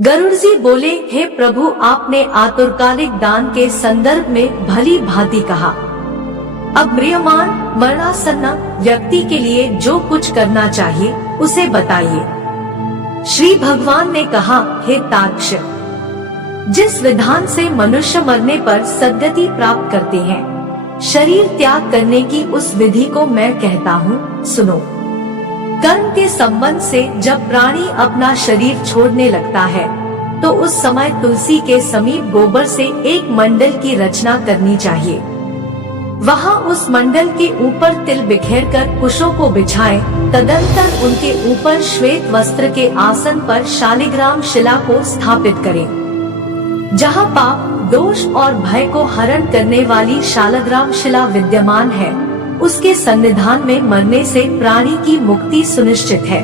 गरुड़ जी बोले, हे प्रभु, आपने आतुरकालिक दान के संदर्भ में भली भांति कहा। अब म्रियमाण मरणासन्न व्यक्ति के लिए जो कुछ करना चाहिए उसे बताइए। श्री भगवान ने कहा, हे तार्क्ष, जिस विधान से मनुष्य मरने पर सद्गति प्राप्त करते हैं, शरीर त्याग करने की उस विधि को मैं कहता हूँ, सुनो। कर्म के संबंध से जब प्राणी अपना शरीर छोड़ने लगता है तो उस समय तुलसी के समीप गोबर से एक मंडल की रचना करनी चाहिए। वहाँ उस मंडल के ऊपर तिल बिखेरकर कुशों को बिछाएं, तदंतर उनके ऊपर श्वेत वस्त्र के आसन पर शालिग्राम शिला को स्थापित करें। जहाँ पाप, दोष और भय को हरण करने वाली शालिग्राम शिला विद्यमान है, उसके सन्निधान में मरने से प्राणी की मुक्ति सुनिश्चित है।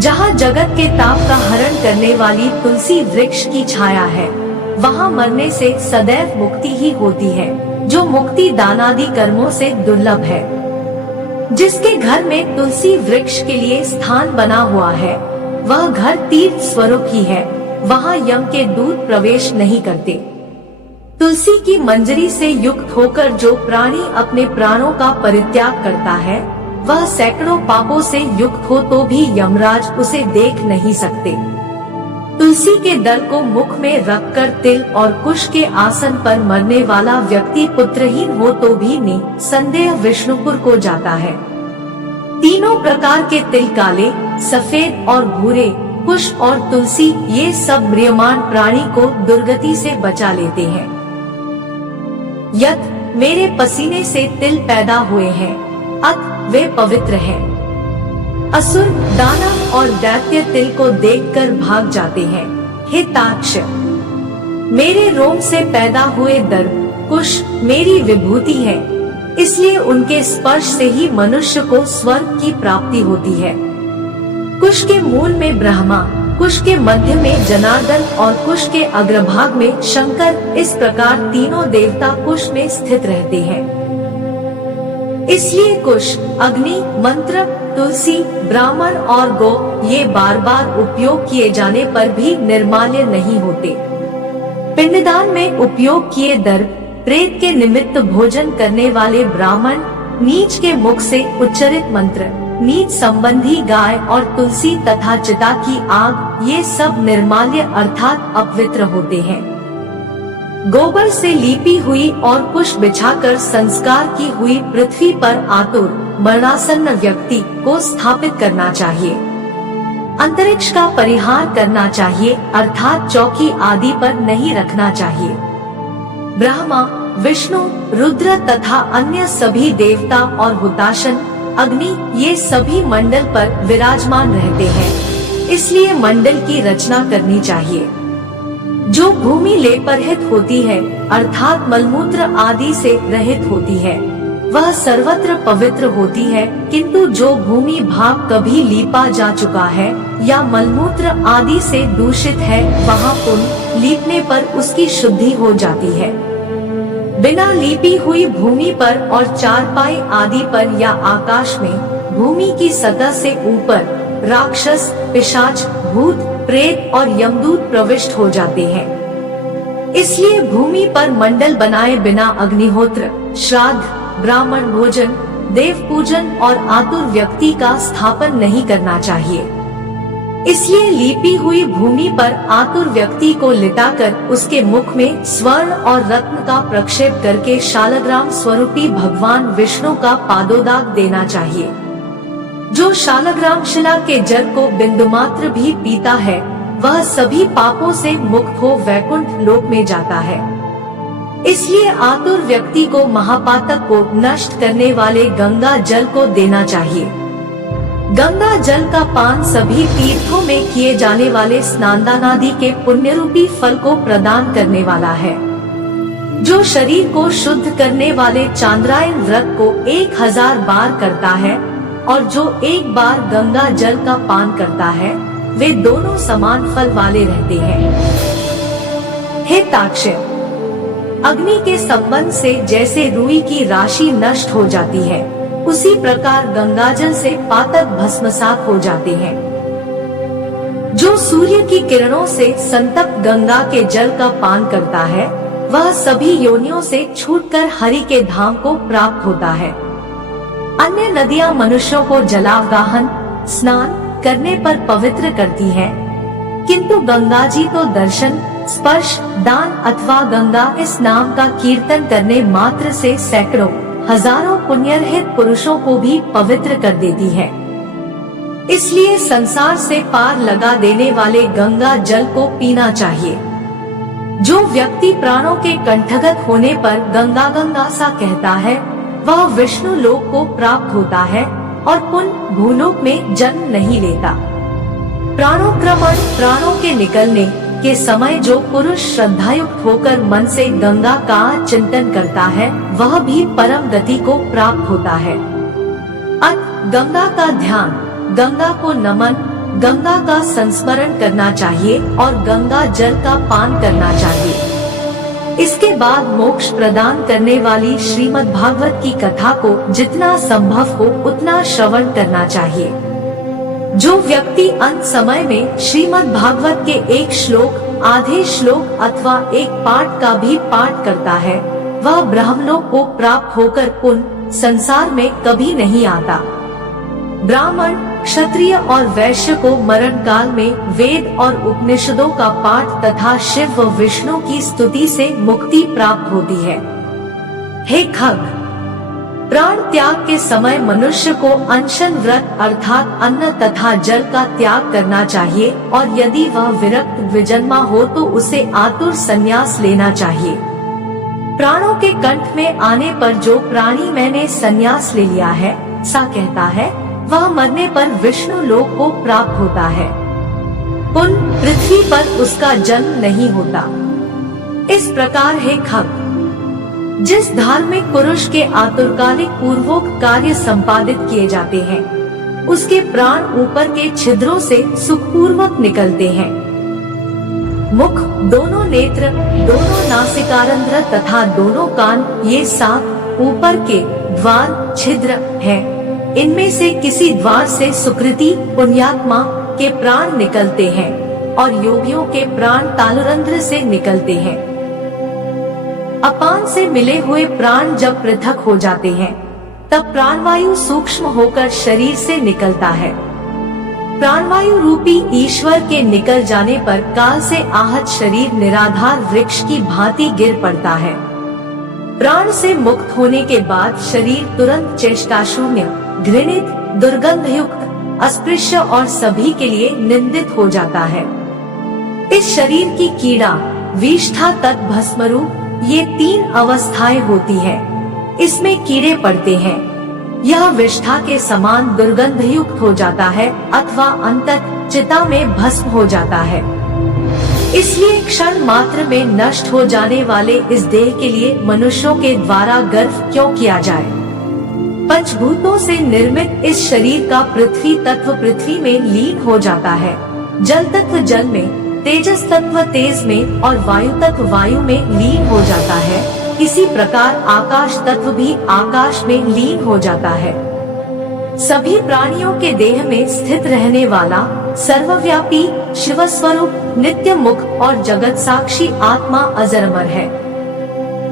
जहाँ जगत के ताप का हरण करने वाली तुलसी वृक्ष की छाया है, वहाँ मरने से सदैव मुक्ति ही होती है, जो मुक्ति दानादि कर्मों से दुर्लभ है। जिसके घर में तुलसी वृक्ष के लिए स्थान बना हुआ है, वह घर तीर्थ स्वरूप ही है, वहाँ यम के दूत प्रवेश नहीं करते। तुलसी की मंजरी से युक्त होकर जो प्राणी अपने प्राणों का परित्याग करता है, वह सैकड़ों पापों से युक्त हो तो भी यमराज उसे देख नहीं सकते। तुलसी के दल को मुख में रखकर तिल और कुश के आसन पर मरने वाला व्यक्ति पुत्रहीन हो तो भी निसंदेह विष्णुपुर को जाता है। तीनों प्रकार के तिल, काले, सफेद और भूरे, कुश और तुलसी, ये सब म्रियमाण प्राणी को दुर्गति से बचा लेते हैं। यत् मेरे पसीने से तिल पैदा हुए हैं, अत वे पवित्र हैं। असुर, दानव और दैत्य तिल को देखकर भाग जाते हैं। हे तार्क्ष, मेरे रोम से पैदा हुए दर्भ, कुश मेरी विभूति है, इसलिए उनके स्पर्श से ही मनुष्य को स्वर्ग की प्राप्ति होती है। कुश के मूल में ब्रह्मा, कुश के मध्य में जनार्दन और कुश के अग्रभाग में शंकर, इस प्रकार तीनों देवता कुश में स्थित रहते हैं। इसलिए कुश, अग्नि, मंत्र, तुलसी, ब्राह्मण और गो, ये बार बार उपयोग किए जाने पर भी निर्माल्य नहीं होते। पिंडदान में उपयोग किए दर्भ, प्रेत के निमित्त भोजन करने वाले ब्राह्मण, नीच के मुख से उच्चरित मंत्र, नीच संबंधी गाय और तुलसी तथा चिता की आग, ये सब निर्माल्य अर्थात अपवित्र होते हैं। गोबर से लीपी हुई और कुश बिछाकर संस्कार की हुई पृथ्वी पर आतुर मरणासन्न व्यक्ति को स्थापित करना चाहिए। अंतरिक्ष का परिहार करना चाहिए, अर्थात चौकी आदि पर नहीं रखना चाहिए। ब्रह्मा, विष्णु, रुद्र तथा अन्य सभी देवता और हुताशन, अग्नि, ये सभी मंडल पर विराजमान रहते हैं, इसलिए मंडल की रचना करनी चाहिए। जो भूमि लेपरहित होती है, अर्थात मलमूत्र आदि से रहित होती है, वह सर्वत्र पवित्र होती है, किंतु जो भूमि भाग कभी लीपा जा चुका है या मलमूत्र आदि से दूषित है, वहाँ पुनः लीपने पर उसकी शुद्धि हो जाती है। बिना लीपी हुई भूमि पर और चारपाई आदि पर या आकाश में भूमि की सतह से ऊपर राक्षस, पिशाच, भूत, प्रेत और यमदूत प्रविष्ट हो जाते हैं। इसलिए भूमि पर मंडल बनाए बिना अग्निहोत्र, श्राद्ध, ब्राह्मण भोजन, देव पूजन और आतुर व्यक्ति का स्थापन नहीं करना चाहिए। इसलिए लीपी हुई भूमि पर आतुर व्यक्ति को लिटाकर उसके मुख में स्वर्ण और रत्न का प्रक्षेप करके शालग्राम स्वरूपी भगवान विष्णु का पादोदाग देना चाहिए। जो शालग्राम शिला के जल को बिंदुमात्र भी पीता है, वह सभी पापों से मुक्त हो वैकुंठ लोक में जाता है। इसलिए आतुर व्यक्ति को महापातक को नष्ट करने वाले गंगा जल को देना चाहिए। गंगा जल का पान सभी तीर्थों में किए जाने वाले स्नानदानादि के पुण्य रूपी फल को प्रदान करने वाला है। जो शरीर को शुद्ध करने वाले चांद्रायन व्रत को 1000 बार करता है और जो एक बार गंगा जल का पान करता है, वे दोनों समान फल वाले रहते हैं। हे तार्क्ष, अग्नि के संबंध से जैसे रुई की राशि नष्ट हो जाती है, उसी प्रकार गंगाजल से पातक भस्मसात हो जाते हैं। जो सूर्य की किरणों से संतप्त गंगा के जल का पान करता है वह सभी योनियों से छूटकर हरि के धाम को प्राप्त होता है। अन्य नदियां मनुष्यों को जलावगाहन स्नान करने पर पवित्र करती हैं, किंतु गंगा जी तो दर्शन स्पर्श दान अथवा गंगा इस नाम का कीर्तन करने मात्र से सैकड़ों हजारों पुण्यरहित पुरुषों को भी पवित्र कर देती है। इसलिए संसार से पार लगा देने वाले गंगा जल को पीना चाहिए। जो व्यक्ति प्राणों के कंठगत होने पर गंगा गंगा सा कहता है वह विष्णु लोक को प्राप्त होता है और पुनः भूलोक में जन्म नहीं लेता। प्राणोक्रमण प्राणों के निकलने के समय जो पुरुष श्रद्धायुक्त होकर मन से गंगा का चिंतन करता है वह भी परम गति को प्राप्त होता है। अत गंगा का ध्यान, गंगा को नमन, गंगा का संस्मरण करना चाहिए और गंगा जल का पान करना चाहिए। इसके बाद मोक्ष प्रदान करने वाली श्रीमद् भागवत की कथा को जितना संभव हो उतना श्रवण करना चाहिए। जो व्यक्ति अंत समय में श्रीमद् भागवत के एक श्लोक, आधे श्लोक अथवा एक पाठ का भी पाठ करता है वह ब्रह्मलोक को प्राप्त होकर पुनः संसार में कभी नहीं आता। ब्राह्मण, क्षत्रिय और वैश्य को मरण काल में वेद और उपनिषदों का पाठ तथा शिव व विष्णु की स्तुति से मुक्ति प्राप्त होती है। हे खग, प्राण त्याग के समय मनुष्य को अनशन व्रत अर्थात अन्न तथा जल का त्याग करना चाहिए और यदि वह विरक्त विजन्मा हो तो उसे आतुर संन्यास लेना चाहिए। प्राणों के कंठ में आने पर जो प्राणी मैंने संन्यास ले लिया है सा कहता है वह मरने पर विष्णु लोक को प्राप्त होता है। पुनः पृथ्वी पर उसका जन्म नहीं होता। इस प्रकार हे खग, जिस धार्मिक पुरुष के आतुरकालिक पूर्वोक्त कार्य संपादित किए जाते हैं उसके प्राण ऊपर के छिद्रों से सुखपूर्वक निकलते हैं। मुख, दोनों नेत्र, दोनों नासिकारंध्र तथा दोनों कान ये 7 ऊपर के द्वार छिद्र हैं। इनमें से किसी द्वार से सुकृति पुण्यात्मा के प्राण निकलते हैं और योगियों के प्राण तालुरंध्र से निकलते हैं। अपान से मिले हुए प्राण जब पृथक हो जाते हैं तब प्राणवायु सूक्ष्म होकर शरीर से निकलता है। प्राणवायु रूपी ईश्वर के निकल जाने पर काल से आहत शरीर निराधार वृक्ष की भांति गिर पड़ता है। प्राण से मुक्त होने के बाद शरीर तुरंत चेष्टाशून्य, घृणित, दुर्गंधयुक्त, अस्पृश्य और सभी के लिए निंदित हो जाता है। इस शरीर की कीड़ा, विष्ठा तथा भस्मरूप ये 3 अवस्थाएं होती हैं। इसमें कीड़े पड़ते हैं। यह विष्ठा के समान दुर्गंधयुक्त हो जाता है अथवा अंततः चिता में भस्म हो जाता है। इसलिए क्षण मात्र में नष्ट हो जाने वाले इस देह के लिए मनुष्यों के द्वारा गर्व क्यों किया जाए। पंचभूतों से निर्मित इस शरीर का पृथ्वी तत्व पृथ्वी में लीन हो जाता है, जल तत्व जल में, तेजस तत्व तेज में और वायु तत्व वायु में लीन हो जाता है। इसी प्रकार आकाश तत्व भी आकाश में लीन हो जाता है। सभी प्राणियों के देह में स्थित रहने वाला सर्वव्यापी शिव स्वरूप नित्य मुख और जगत साक्षी आत्मा अजर अमर है।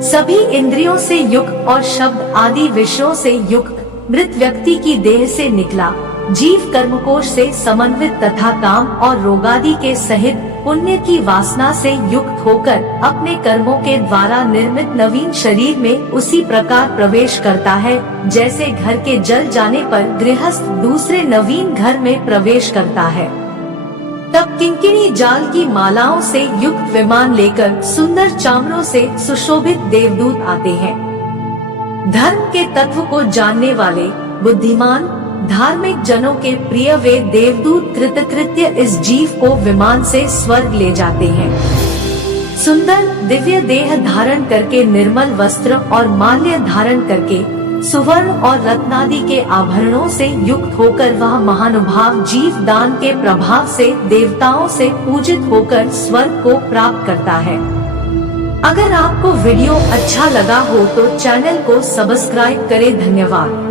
सभी इंद्रियों से युक्त और शब्द आदि विषयों से युक्त मृत व्यक्ति की देह से निकला जीव कर्मकोश से समन्वित तथा काम और रोगादि के सहित पुण्य की वासना से युक्त होकर अपने कर्मों के द्वारा निर्मित नवीन शरीर में उसी प्रकार प्रवेश करता है जैसे घर के जल जाने पर गृहस्थ दूसरे नवीन घर में प्रवेश करता है। तब किंकिणी जाल की मालाओं से युक्त विमान लेकर सुंदर चामरों से सुशोभित देवदूत आते हैं। धर्म के तत्व को जानने वाले बुद्धिमान धार्मिक जनों के प्रिय वे देवदूत कृतकृत्य इस जीव को विमान से स्वर्ग ले जाते हैं। सुंदर दिव्य देह धारण करके निर्मल वस्त्र और माल्य धारण करके सुवर्ण और रत्नादि के आभरणों से युक्त होकर वह महानुभाव जीव दान के प्रभाव से देवताओं से पूजित होकर स्वर्ग को प्राप्त करता है। अगर आपको वीडियो अच्छा लगा हो तो चैनल को सब्सक्राइब करें। धन्यवाद।